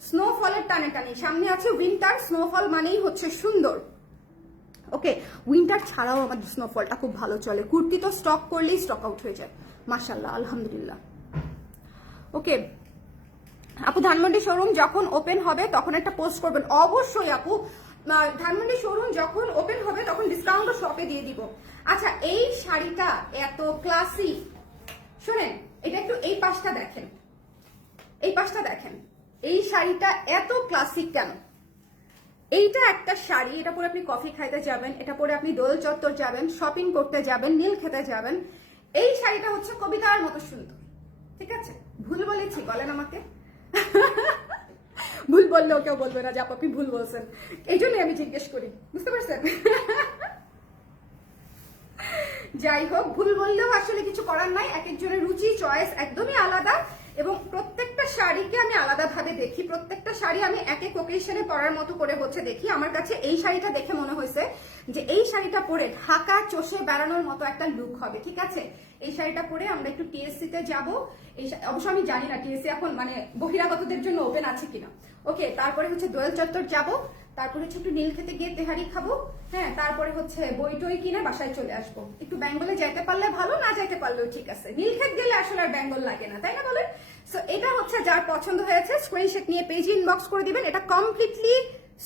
স্নোফলের টানে টানে সামনে আছে উইন্টার স্নোফল মানেই হচ্ছে সুন্দর। ওকে উইন্টার ছাড়াও আমার স্নোফলটা খুব ভালো চলে। কুর্তি তো স্টক করলেই স্টক আউট হয়ে যায়। মাশাল্লাহ আলহামদুলিল্লাহ। ওকে আপু, ধানমন্ডি শোরুম যখন ওপেন হবে, তখন একটা পোস্ট করবেন। অবশ্যই আপু ধানমন্ডি শোরুম যখন ওপেন হবে, তখন ডিসকাউন্টও শপে দিয়ে দিব। আচ্ছা এই শাড়িটা এত ক্লাসি শোনেন, এটা একটু এই পাশটা দেখেন। এই পাশটা দেখেন। এই শাড়িটা এত ক্লাসিক কেন? এইটা একটা শাড়ি, এটা পরে আপনি কফি খাইতে যাবেন, এটা পরে আপনি দোল চত্বর যাবেন শপিং করতে যাবেন নীল খেতে যাবেন। এই শাড়িটা হচ্ছে কবিতার মতো সুন্দর, ঠিক আছে? ভুল বলেছি, বলেন আমাকে। ভুল বললেও কেউ বলবে না যে আপু, আপনি ভুল বলছেন। এই জন্যই আমি জিজ্ঞেস করি, বুঝতে পারছেন? যাই হোক, ভুল বললেও আসলে কিছু করার নাই, এক একজনের রুচি চয়েস একদমই আলাদা, এবং প্রত্যেকটা শাড়িকে আমি আলাদাভাবে দেখি। প্রত্যেকটা শাড়ি আমি এক এক ওকেশনে পরার মতো করে হচ্ছে দেখি। আমার কাছে এই শাড়িটা দেখে মনে হয়েছে যে এই শাড়িটা পরে ঢাকা চষে বেড়ানোর মতো একটা লুক হবে, ঠিক আছে? এই শাড়িটা পরে আমরা একটু টিএসসি তে যাব। এই অবশ্য আমি জানি না টিএসসি এখন মানে বহিরাগতদের জন্য ওপেন আছে কিনা। ওকে তারপরে হচ্ছে দোয়েল চত্বর যাব। তারপরে হচ্ছে একটু নীল খেতে গিয়ে তেহারি খাব। হ্যাঁ তারপরে হচ্ছে বই টই কিনে বাসায় চলে আসব। একটু বেঙ্গলে যাইতে পারলে ভালো, না যাইতে পারলেও ঠিক আছে। নীল খেত গেলে আসলে আর বেঙ্গল লাগে না, তাই না বলেন? সো এটা হচ্ছে যার পছন্দ হয়েছে। স্ক্রিনশট নিয়ে পেজে ইনবক্স করে দিবেন। এটা completely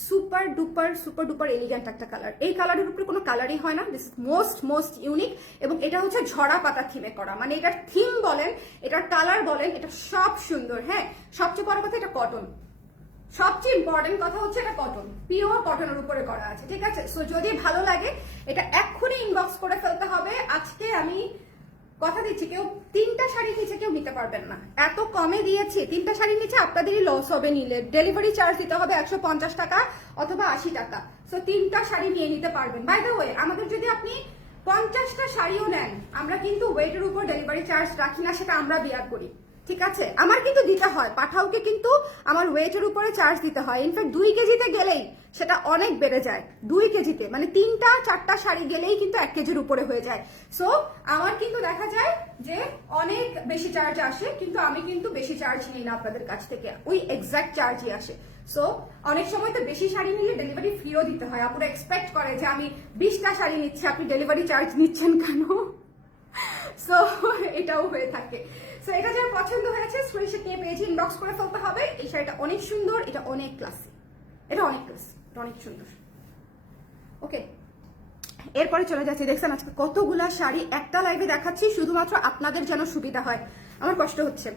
super duper super duper elegant একটা কালার এই কালারের উপরে কোনো কালারই হয় না। This is most most unique এবং এটা হচ্ছে ঝরা পাতা থিমে করা। মানে এটার থিম বলেন, এটার কালার বলেন, এটা সব সুন্দর। হ্যাঁ সবচেয়ে বড় কথা এটা কটন সবচেয়ে ইম্পর্টেন্ট কথা হচ্ছে এটা কটন পিওর কটনের উপরে করা আছে, ঠিক আছে? সো যদি ভালো লাগে, এটা এক্ষুনি ইনবক্স করে ফেলতে হবে। আজকে আমি কথা দিচ্ছি, কেউ তিনটা শাড়ি নিচে কেউ নিতে পারবেন না। এত কমে দিয়েছি, তিনটা শাড়ি নিচে আপনাদেরই লস হবে নিলে। ডেলিভারি চার্জ দিতে হবে একশো পঞ্চাশ টাকা অথবা আশি টাকা। সো তিনটা শাড়ি নিয়ে নিতে পারবেন। বাই দ্য ওয়ে আমাদের যদি আপনি পঞ্চাশটা শাড়িও নেন, আমরা কিন্তু ওয়েটের উপর ডেলিভারি চার্জ রাখি না, সেটা আমরা বিয়ার করি। ঠিক আছে? আমার কিন্তু দিতে হয়। পাঠাওকে কিন্তু আমার ওয়েটের উপরে চার্জ দিতে হয়। ইনফ্যাক্ট দুই কেজিতে গেলেই সেটা অনেক বেড়ে যায়। দুই কেজিতে। মানে তিনটা, চারটা শাড়ি গেলেই কিন্তু এক কেজির উপরে হয়ে যায়। সো আমার কিন্তু দেখা যায় যে অনেক বেশি চার্জ আসে, কিন্তু আমি কিন্তু বেশি চার্জ নিই না আপনাদের কাছ থেকে। ওই এক্সাক্ট চার্জই আসে। সো অনেক সময় তো বেশি শাড়ি নিলে ডেলিভারি ফিও দিতে হয়। আপুরা এক্সপেক্ট করে যে আমি বিশটা শাড়ি নিচ্ছি, আপনি ডেলিভারি চার্জ নিচ্ছেন কেন? সো এটাও হয়ে থাকে। সো এটা যার পছন্দ হয়েছে স্ক্রিনশট নিয়ে পেয়েছি ইনবক্স করে ফেলতে হবে। এই শাড়িটা অনেক সুন্দর, এটা অনেক ক্লাসি এটা অনেক ক্লাসি এটা অনেক সুন্দর। ওকে এরপরে চলে যাচ্ছি, দেখছেন আজকে কতগুলা শাড়ি একটা লাইভে দেখাচ্ছি, শুধুমাত্র আপনাদের যেন সুবিধা হয়। আমার কষ্ট হচ্ছে।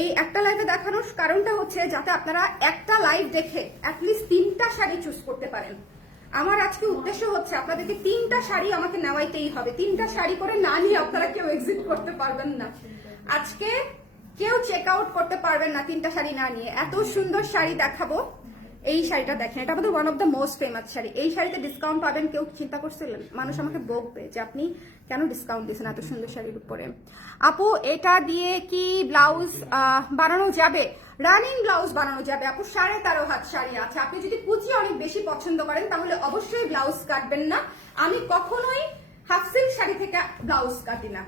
এই একটা লাইভে দেখানোর কারণটা হচ্ছে যাতে আপনারা একটা লাইভ দেখে অ্যাটলিস্ট তিনটা শাড়ি চুজ করতে পারেন। আমার আজকে উদ্দেশ্য হচ্ছে আপনাদেরকে তিনটা শাড়ি আমাকে নেওয়াইতেই হবে। তিনটা শাড়ি করে না নিয়ে আপনারা কেউ এক্সিট করতে পারবেন না। আজকে কেউ চেক আউট করতে পারবেন না তিনটা শাড়ি না নিয়ে। এত সুন্দর শাড়ি দেখাবো। এই শাড়িটা দেখেন, এটা আমাদের one of the most famous sari. এই শাড়িতে ডিসকাউন্ট পাবেন কেউ চিন্তা করছিলেন? মানুষ আমাকে বকবে যে আপনি কেন ডিসকাউন্ট দিয়েছেন এত সুন্দর শাড়ির উপরে। আপু, এটা দিয়ে কি ব্লাউজ বানানো যাবে? রানিং ব্লাউজ বানানো যাবে। আপু, সাড়ে তেরো হাত শাড়ি আছে। আপনি যদি কুচি অনেক বেশি পছন্দ করেন, তাহলে অবশ্যই ব্লাউজ কাটবেন না। আমি কখনোই হাফ সিল্ক শাড়ি থেকে ব্লাউজ কাটি না।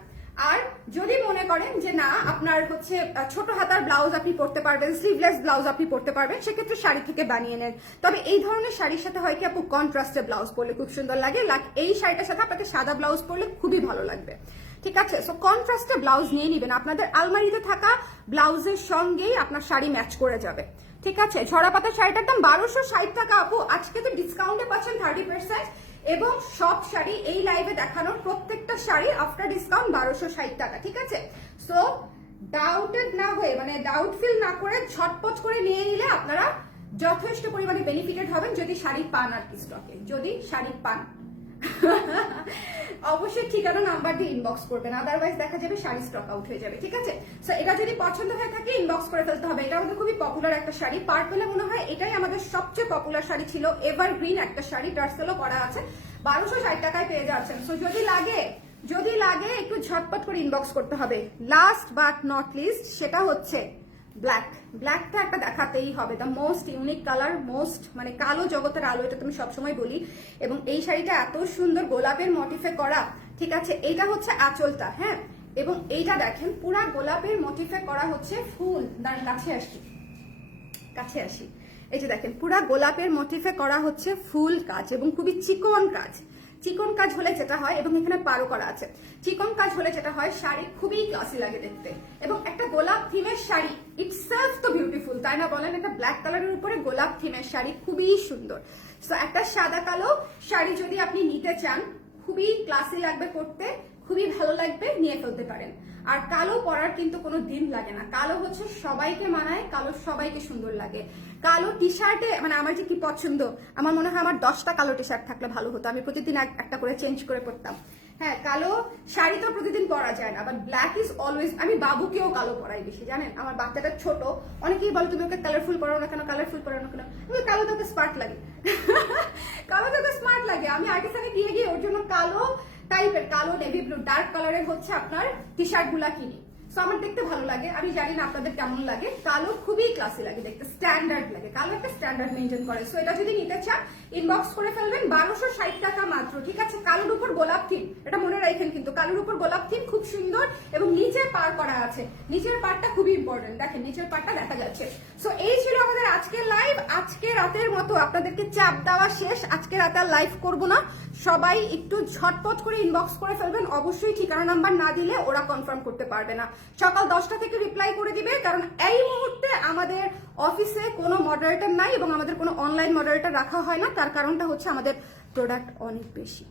আর যদি মনে করেন যে না, আপনার হচ্ছে ছোট হাতার ব্লাউজ আপনি পরতে পারবেন স্লিভলেস ব্লাউজ আপনি পরতে পারবেন, সেক্ষেত্রে শাড়ি থেকে বানিয়ে নেন। তবে এই ধরনের শাড়ির সাথে হয় কি, আপু কন্ট্রাস্টে ব্লাউজ পরলে খুব সুন্দর লাগে। এই শাড়িটার সাথে আপনাকে সাদা ব্লাউজ পরলে খুবই ভালো লাগবে। ঠিক আছে? সো কন্ট্রাস্টে ব্লাউজ নিয়ে নিবেন। আপনাদের আলমারিতে থাকা ব্লাউজের সঙ্গেই আপনার শাড়ি ম্যাচ করে যাবে। ঠিক আছে? ঝরা পাতা শাড়িটার দাম বারোশো ষাট টাকা, আপু। আজকে তো ডিসকাউন্টে পাচ্ছেন থার্টি পার্সেন্ট এবং সব শাড়ি এই লাইভে দেখানোর প্রত্যেকটা শাড়ি আফটার ডিসকাউন্ট বারোশো ষাট টাকা, ঠিক আছে? সো ডাউটেড না হয়ে মানে ডাউট ফিল না করে ছটপট করে নিয়ে নিলে আপনারা যথেষ্ট পরিমাণে বেনিফিটেড হবেন যদি শাড়ি পান আর কি স্টকে যদি শাড়ি পান। অবশ্যই ঠিকানা নাম্বার দিয়ে ইনবক্স করবেন আদারওয়াইজ দেখা যাবে শাড়ি স্টক আউট হয়ে যাবে, ঠিক আছে? সো এটা যদি পছন্দ হয়ে থাকে ইনবক্স করে ফেলতে হবে। এটা আমাদের খুবই পপুলার একটা শাড়ি। পার্পলে মনে হয় এটাই আমাদের সবচেয়ে পপুলার শাড়ি ছিল। এভারগ্রিন একটা শাড়ি টার্সেলও করা আছে। বারোশো ষাট টাকায় পেয়ে যাচ্ছেন। সো যদি লাগে যদি লাগে, একটু ঝটপট করে ইনবক্স করতে হবে। লাস্ট বাট নট লিস্ট সেটা হচ্ছে ব্ল্যাক ব্ল্যাকটা একটা দেখাতেই হবে। The most unique colour most মানে কালো জগতের আলো, এটা তুমি সবসময় বলি। এবং এই শাড়িটা এত সুন্দর গোলাপের মোটিফে করা। ঠিক আছে? এইটা হচ্ছে আঁচলটা হ্যাঁ? এবং এইটা দেখেন, পুরা গোলাপের মোটিফে করা হচ্ছে ফুল। দাঁড়ান, কাছে আসি। কাছে আসি। এই যে দেখেন, পুরা গোলাপের মোটিফে করা হচ্ছে ফুল কাজ এবং খুবই চিকন কাজ চিকন কাজ হলে যেটা হয়, এবং এখানে পারো করা আছে। চিকন কাজ হলে যেটা হয়, শাড়ি খুবই ক্লাসি লাগে দেখতে। এবং একটা গোলাপ থিমের শাড়ি ইটসেলফ তো বিউটিফুল তাই না বলেন? একটা ব্ল্যাক কালারের উপরে গোলাপ থিমের শাড়ি খুবই সুন্দর। সো একটা সাদা কালো শাড়ি যদি আপনি নিতে চান, খুবই ক্লাসি লাগবে করতে খুবই ভালো লাগবে, নিয়ে ফেলতে পারেন। আর কালো পরার কিন্তু কোনো দিন লাগে না। কালো হচ্ছে সবাইকে মানায়, কালো সবাইকে সুন্দর লাগে। কালো টি শার্টে মানে আমার যে কি পছন্দ, আমার মনে হয় আমার দশটা কালো টি শার্ট থাকলে ভালো হতো। আমি প্রতিদিন এক- একটা করে চেঞ্জ করে পরতাম। হ্যাঁ কালো শাড়ি তো প্রতিদিন পরা যায় না বাট ব্ল্যাক ইজ অলওয়েজ আমি বাবুকেও কালো পরাই বেশি, জানেন? আমার বাচ্চাটা ছোট, অনেকেই বলে, তুমি ওকে কালারফুল পরাও না কেন? কালারফুল পরাও না কেন? কালো তোকে স্মার্ট লাগে। *laughs* কালো তোকে স্মার্ট লাগে। আমি আর্টিসানে গিয়ে গিয়ে ওর জন্য কালো টাইপের কালো নেভি ব্লু ডার্ক কালারের হচ্ছে আপনার টি শার্টগুলা কিনি। সো আমার দেখতে ভালো লাগে। আমি জানি না আপনাদের কেমন লাগে। কালো খুবই ক্লাসি লাগে দেখতে স্ট্যান্ডার্ড লাগে। কালো একটা স্ট্যান্ডার্ড মেনটেন করে। সো এটা যদি নিতে চান ইনবক্স করে ফেলবেন, বারোশো ষাট টাকা মাত্র, ঠিক আছে? কালোর উপর গোলাপ থিম এটা মনে রাখেন কিন্তু, কালোর উপর গোলাপ থিম খুব সুন্দর এবং নিচে পার করা আছে। নিচের পার্টটা খুবই ইম্পর্টেন্ট দেখেন নিচের পার্টটা দেখা যাচ্ছে। সো এই ছিল আমাদের আজকের লাইভ আজকে রাতের মতো আপনাদেরকে চাপ দেওয়া শেষ, আজকে রাতে আর লাইভ করব না। সবাই একটু ঝটপট করে ইনবক্স করে ফেলবেন, অবশ্যই ঠিকানা নাম্বার না দিলে ওরা কনফার্ম করতে পারবে না। সকাল দশটা থেকে রিপ্লাই করে দিবে, কারণ এই মুহূর্তে আমাদের অফিসে কোনো মডারেটর নাই এবং আমাদের কোনো অনলাইন মডারেটর রাখা হয় না। তার কারণটা হচ্ছে আমাদের প্রোডাক্ট অনেক বেশি।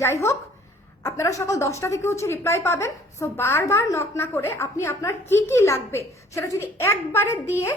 যাই হোক, আপনারা সকাল দশটা থেকে হচ্ছে রিপ্লাই পাবেন। সো বারবার নক না করে আপনি আপনার কি কি লাগবে সেটা যদি একবারে দিয়ে,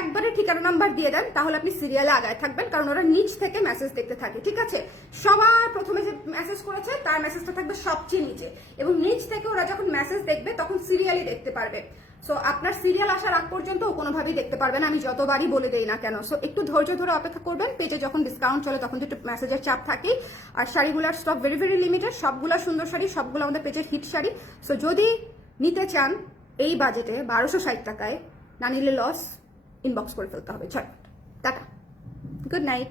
একবারে ঠিকানা নাম্বার দিয়ে দেন, তাহলে আপনি সিরিয়ালে আগায় থাকবেন, কারণ ওরা নিচ থেকে মেসেজ দেখতে থাকে, ঠিক আছে? সবার প্রথমে যে মেসেজ করেছে, তার মেসেজটা থাকবে সবচেয়ে নিচে। এবং নিচ থেকে ওরা যখন মেসেজ দেখবে, তখন সিরিয়ালি দেখতে পারবে। সো আপনার সিরিয়াল আসার আগ পর্যন্ত কোনোভাবেই দেখতে পারবেন আমি যতবারই বলে দেই না কেন। সো একটু ধৈর্য ধরে অপেক্ষা করবেন। পেজে যখন ডিসকাউন্ট চলে, তখন তো একটু মেসেজের চাপ থাকেই। আর শাড়িগুলোর স্টক ভেরি ভেরি লিমিটেড সবগুলো সুন্দর শাড়ি, সবগুলো আমাদের পেজের হিট শাড়ি। সো যদি নিতে চান এই বাজেটে বারোশো ষাট টাকায়, না নিলে লস ইনবক্স করে ফেলতে হবে। ছয় টাটা। Good night